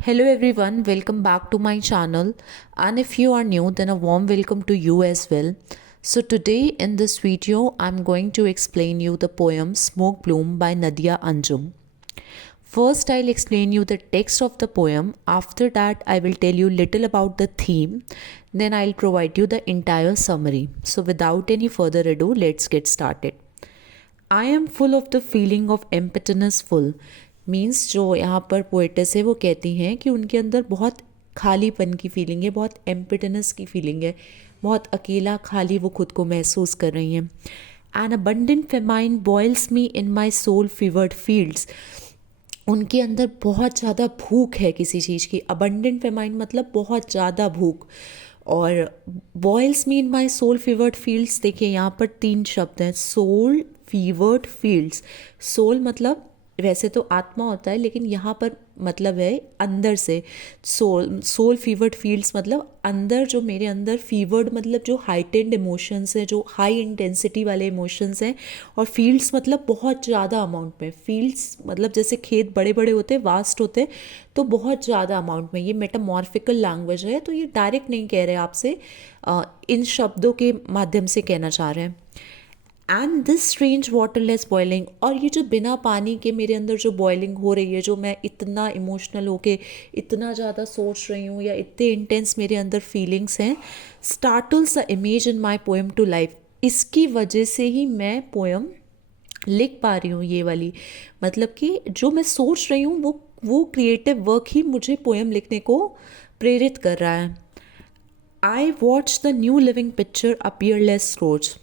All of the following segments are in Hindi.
Hello everyone, welcome back to my channel. And if you are new, then a warm welcome to you as well. So today in this video, I'm going to explain you the poem Smoke Bloom by Nadia Anjum. First, I'll explain you the text of the poem. After that, I will tell you little about the theme. Then I'll provide you the entire summary. So without any further ado, let's get started. I am full of the feeling of emptiness full means जो यहाँ पर पोइटेस है वो कहती हैं कि उनके अंदर बहुत खालीपन की फीलिंग है, बहुत एम्पटीनेस की फीलिंग है, बहुत अकेला खाली वो खुद को महसूस कर रही हैं. An abundant famine boils me in my soul fevered fields. उनके अंदर बहुत ज़्यादा भूख है किसी चीज़ की. अबंडेंट फेमाइन मतलब बहुत ज़्यादा भूख. और boils me in my soul fevered fields, देखिए यहाँ पर 3 शब्द हैं. Soul fevered fields. सोल मतलब वैसे तो आत्मा होता है, लेकिन यहाँ पर मतलब है अंदर से. सोल फीवर्ड फील्ड्स मतलब अंदर, जो मेरे अंदर फीवर्ड मतलब जो हाइटेंड इमोशंस हैं, जो हाई इंटेंसिटी वाले इमोशंस हैं. और फील्ड्स मतलब बहुत ज़्यादा अमाउंट में. फील्ड्स मतलब जैसे खेत बड़े बड़े होते हैं, वास्ट होते हैं, तो बहुत ज़्यादा अमाउंट में. ये मेटामॉर्फिकल लैंग्वेज है, तो ये डायरेक्ट नहीं कह रहे आपसे, इन शब्दों के माध्यम से कहना चाह रहे हैं. And this strange waterless boiling, और ये जो बिना पानी के मेरे अंदर जो बॉइलिंग हो रही है, जो मैं इतना इमोशनल होके इतना ज़्यादा सोच रही हूँ, या इतने इंटेंस मेरे अंदर फीलिंग्स हैं, startles the image in my poem to life. इसकी वजह से ही मैं पोएम लिख पा रही हूँ ये वाली. मतलब कि जो मैं सोच रही हूँ वो क्रिएटिव वर्क ही मुझे पोएम लिखने को प्रेरित कर रहा है. I watch the new living picture appearless rose.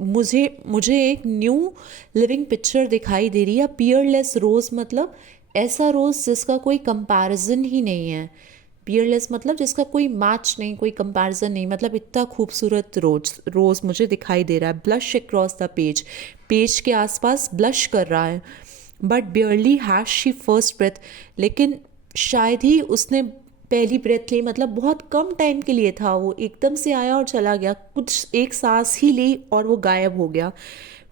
मुझे एक न्यू लिविंग पिक्चर दिखाई दे रही है. पीयरलेस रोज़ मतलब ऐसा रोज़ जिसका कोई कंपैरिजन ही नहीं है. पीयरलेस मतलब जिसका कोई मैच नहीं, कोई कंपैरिजन नहीं. मतलब इतना खूबसूरत रोज़ मुझे दिखाई दे रहा है. Blush across the page, page के आसपास ब्लश कर रहा है. But barely has she first breath, लेकिन शायद ही उसने पहली ब्रेथ ली. मतलब बहुत कम टाइम के लिए था वो, एकदम से आया और चला गया. कुछ एक सांस ही ली और वो गायब हो गया.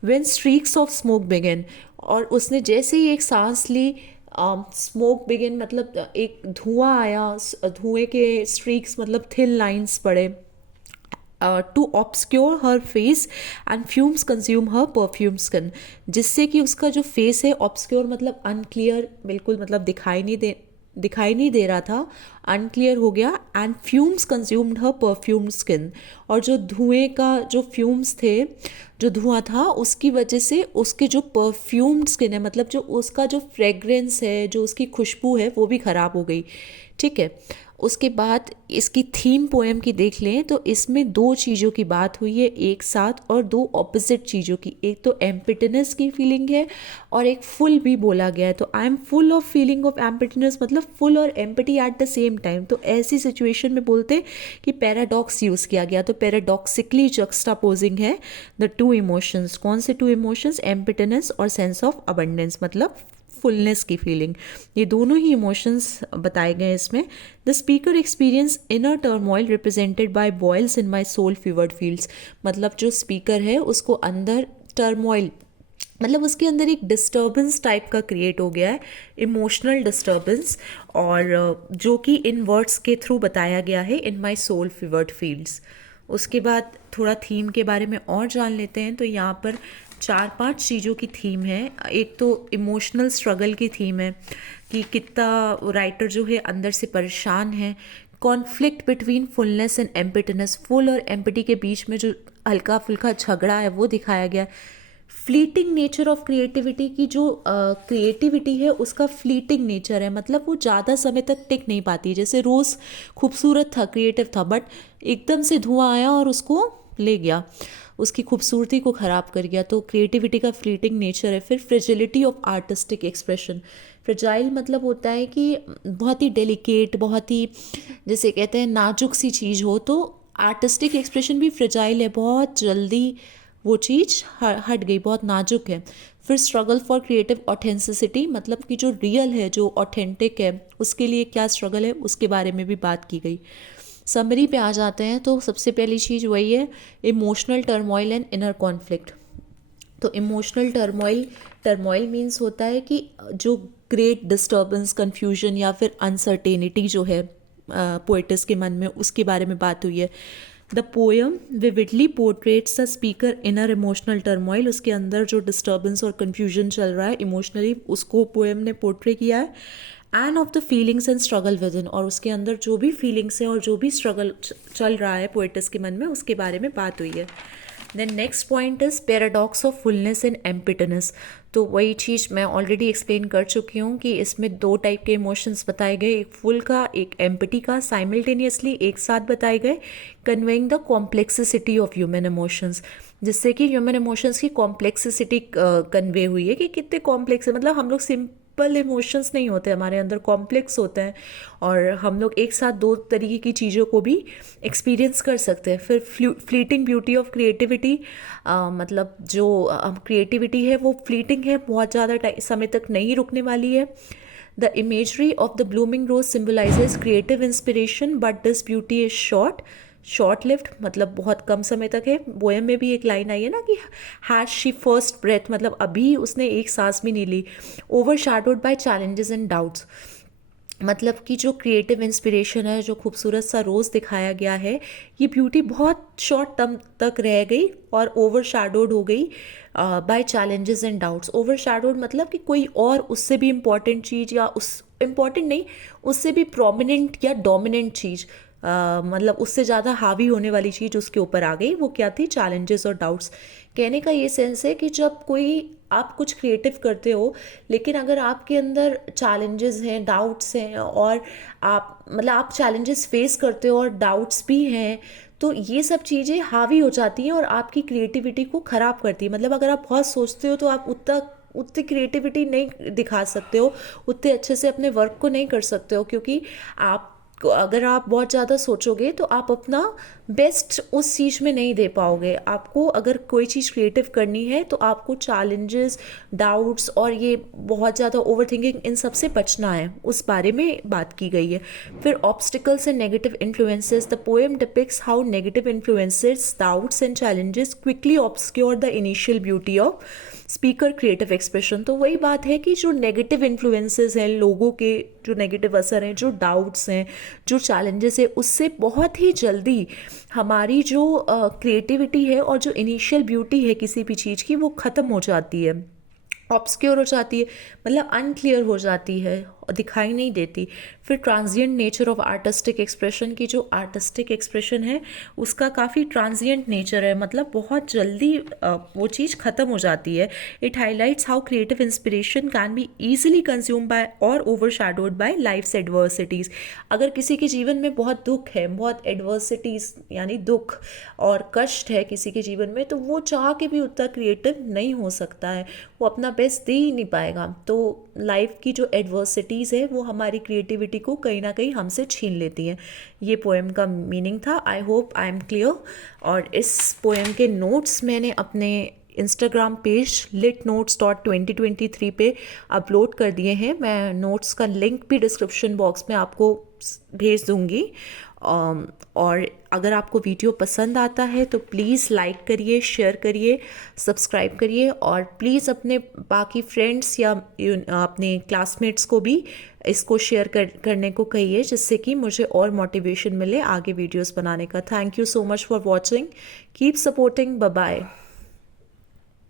When streaks of smoke begin, और उसने जैसे ही एक सांस ली, स्मोक बिगिन मतलब एक धुआं आया. धुएं के स्ट्रीक्स मतलब थिन लाइंस पड़े. To obscure her face and fumes consume her perfume skin, जिससे कि उसका जो फेस है, ऑब्सक्योर मतलब अनक्लियर, बिल्कुल मतलब दिखाई नहीं दे रहा था, अनक्लियर हो गया. And fumes consumed her perfumed skin, और जो धुएं का जो फ्यूम्स थे, जो धुआं था, उसकी वजह से उसके जो परफ्यूम्ड स्किन है, मतलब जो उसका जो फ्रेग्रेंस है, जो उसकी खुशबू है, वो भी ख़राब हो गई. ठीक है. उसके बाद इसकी थीम पोएम की देख लें तो इसमें 2 चीज़ों की बात हुई है एक साथ, और 2 ऑपोजिट चीज़ों की. एक तो एम्पिटीनेस की फीलिंग है, और एक फुल भी बोला गया है. तो I am full of feeling of emptiness मतलब फुल और empty at the same time. तो ऐसी सिचुएशन में बोलते कि पैराडॉक्स यूज़ किया गया. तो पैराडॉक्सिकली जक्सटापोजिंग है द 2 इमोशंस. कौन से 2 इमोशंस? एम्पिटीनेस और सेंस ऑफ अबंडेंस मतलब फुलनेस की फीलिंग. ये दोनों ही इमोशंस बताए गए इसमें. The speaker experience inner turmoil represented by boils in my soul fevered fields. मतलब जो स्पीकर है उसको अंदर टर्मोइल मतलब उसके अंदर एक डिस्टर्बेंस टाइप का क्रिएट हो गया है, इमोशनल डिस्टर्बेंस, और जो कि इन वर्ड्स के थ्रू बताया गया है, इन माई सोल फीवर्ड फील्ड्स. उसके बाद थोड़ा थीम के बारे में और जान लेते हैं. तो यहाँ पर 4-5 चीज़ों की थीम है. एक तो इमोशनल स्ट्रगल की थीम है कि कितना राइटर जो है अंदर से परेशान है. Conflict between fullness and emptiness, full और एम्पिटी के बीच में जो हल्का फुल्का झगड़ा है वो दिखाया गया. फ्लीटिंग नेचर ऑफ क्रिएटिविटी की, जो क्रिएटिविटी है उसका फ्लीटिंग नेचर है, मतलब वो ज़्यादा समय तक टिक नहीं पाती. जैसे रोज़ खूबसूरत था, क्रिएटिव था, बट एकदम से धुआं आया और उसको ले गया, उसकी खूबसूरती को ख़राब कर गया. तो क्रिएटिविटी का फ्लीटिंग नेचर है. फिर fragility of artistic expression. Fragile मतलब होता है कि बहुत ही डेलिकेट, बहुत ही जैसे कहते हैं नाजुक सी चीज़ हो. तो आर्टिस्टिक एक्सप्रेशन भी फ्रेजाइल है, बहुत जल्दी वो चीज़ हट गई, बहुत नाजुक है. फिर स्ट्रगल फॉर क्रिएटिव ऑथेंटिसिटी, मतलब कि जो रियल है, जो ऑथेंटिक है, उसके लिए क्या स्ट्रगल है, उसके बारे में भी बात की गई. समरी पे आ जाते हैं. तो सबसे पहली चीज़ वही है, emotional turmoil and inner conflict. तो इमोशनल टर्मोइल, टर्मोइल मीन्स होता है कि जो ग्रेट डिस्टर्बेंस, कन्फ्यूजन या फिर अनसर्टेनिटी जो है पोएटिस के मन में, उसके बारे में बात हुई है। The poem vividly portraits the speaker inner emotional turmoil, उसके अंदर जो डिस्टर्बेंस और कन्फ्यूजन चल रहा है इमोशनली, उसको पोएम ने पोर्ट्रे किया है। End of the feelings and struggle with in, और उसके अंदर जो भी फीलिंग्स हैं और जो भी स्ट्रगल चल रहा है पोएटिस के मन में, उसके बारे में बात हुई है। Then next point is paradox of fullness and emptiness. तो वही चीज़ मैं ऑलरेडी एक्सप्लेन कर चुकी हूँ कि इसमें दो टाइप के इमोशंस बताए गए, एक फुल का, एक एम्पिटी का, साइमल्टेनियसली एक साथ बताए गए, conveying the complexity of human emotions, जिससे कि ह्यूमन इमोशंस की कॉम्प्लेक्सिसिटी कन्वे हुई है कि कितने कॉम्प्लेक्स है। मतलब हम लोग सिंपल इमोशंस नहीं होते, हमारे अंदर कॉम्प्लेक्स होते हैं और हम लोग एक साथ दो तरीके की चीज़ों को भी एक्सपीरियंस कर सकते हैं। फिर फ्लीटिंग ब्यूटी ऑफ क्रिएटिविटी, मतलब जो क्रिएटिविटी है वो फ्लीटिंग है, बहुत ज़्यादा समय तक नहीं रुकने वाली है। The imagery of the blooming rose symbolises creative inspiration but this beauty is short lived, मतलब बहुत कम समय तक है। पोएम में भी एक लाइन आई है ना कि हैज शी फर्स्ट ब्रेथ, मतलब अभी उसने एक सांस भी नहीं ली। Overshadowed by challenges and doubts, मतलब कि जो क्रिएटिव इंस्पिरेशन है, जो खूबसूरत सा रोज़ दिखाया गया है, ये ब्यूटी बहुत शॉर्ट टर्म तक रह गई और ओवर शैडोड हो गई by challenges and doubts. Overshadowed मतलब कि कोई और उससे भी इम्पॉर्टेंट चीज़, या उस इम्पॉर्टेंट नहीं, उससे भी प्रोमिनेंट या डोमिनेंट चीज़, मतलब उससे ज़्यादा हावी होने वाली चीज़ उसके ऊपर आ गई। वो क्या थी? चैलेंजेस और डाउट्स। कहने का ये सेंस है कि जब कोई आप कुछ क्रिएटिव करते हो, लेकिन अगर आपके अंदर चैलेंजेस हैं, डाउट्स हैं, और आप मतलब आप चैलेंजेस फेस करते हो और डाउट्स भी हैं, तो ये सब चीज़ें हावी हो जाती हैं और आपकी क्रिएटिविटी को ख़राब करती है। मतलब अगर आप बहुत सोचते हो तो आप उतनी क्रिएटिविटी नहीं दिखा सकते हो, उतने अच्छे से अपने वर्क को नहीं कर सकते हो, क्योंकि आप अगर आप बहुत ज़्यादा सोचोगे तो आप अपना बेस्ट उस चीज़ में नहीं दे पाओगे। आपको अगर कोई चीज़ क्रिएटिव करनी है तो आपको चैलेंजेस, डाउट्स और ये बहुत ज़्यादा ओवर थिंकिंग, इन सब से बचना है, उस बारे में बात की गई है। फिर obstacles and negative influences, the poem depicts how negative influences, doubts and challenges quickly obscure the initial beauty of speaker creative expression. तो वही बात है कि जो नेगेटिव इन्फ्लुएंसेस हैं, लोगों के जो नेगेटिव असर हैं, जो डाउट्स हैं, जो चैलेंजेस है, उससे बहुत ही जल्दी हमारी जो क्रिएटिविटी है और जो इनिशियल ब्यूटी है किसी भी चीज़ की, वो ख़त्म हो जाती है, ऑब्सक्योर हो जाती है, मतलब अनक्लियर हो जाती है और दिखाई नहीं देती। फिर transient nature of artistic expression, की जो आर्टिस्टिक एक्सप्रेशन है उसका काफ़ी ट्रांजिएंट नेचर है, मतलब बहुत जल्दी वो चीज़ ख़त्म हो जाती है। It highlights how creative inspiration can be easily consume by और overshadowed by life's adversities. अगर किसी के जीवन में बहुत दुख है, बहुत एडवर्सिटीज़ यानी दुख और कष्ट है किसी के जीवन में, तो वो चाह के भी उतना क्रिएटिव नहीं हो सकता है, वो अपना बेस्ट दे ही नहीं पाएगा। तो लाइफ की जो एडवर्सिटीज़ है वो हमारी क्रिएटिविटी को कहीं ना कहीं हमसे छीन लेती हैं। ये पोएम का मीनिंग था। I hope I am clear. और इस पोएम के नोट्स मैंने अपने इंस्टाग्राम पेज litnotes.2023 पे अपलोड कर दिए हैं। मैं नोट्स का लिंक भी डिस्क्रिप्शन बॉक्स में आपको भेज दूँगी। और अगर आपको वीडियो पसंद आता है तो प्लीज़ लाइक करिए, शेयर करिए, सब्सक्राइब करिए, और प्लीज़ अपने बाकी फ्रेंड्स या अपने क्लासमेट्स को भी इसको शेयर करने को कहिए, जिससे कि मुझे और मोटिवेशन मिले आगे वीडियोस बनाने का। Thank you so much for watching. Keep supporting. Bye bye.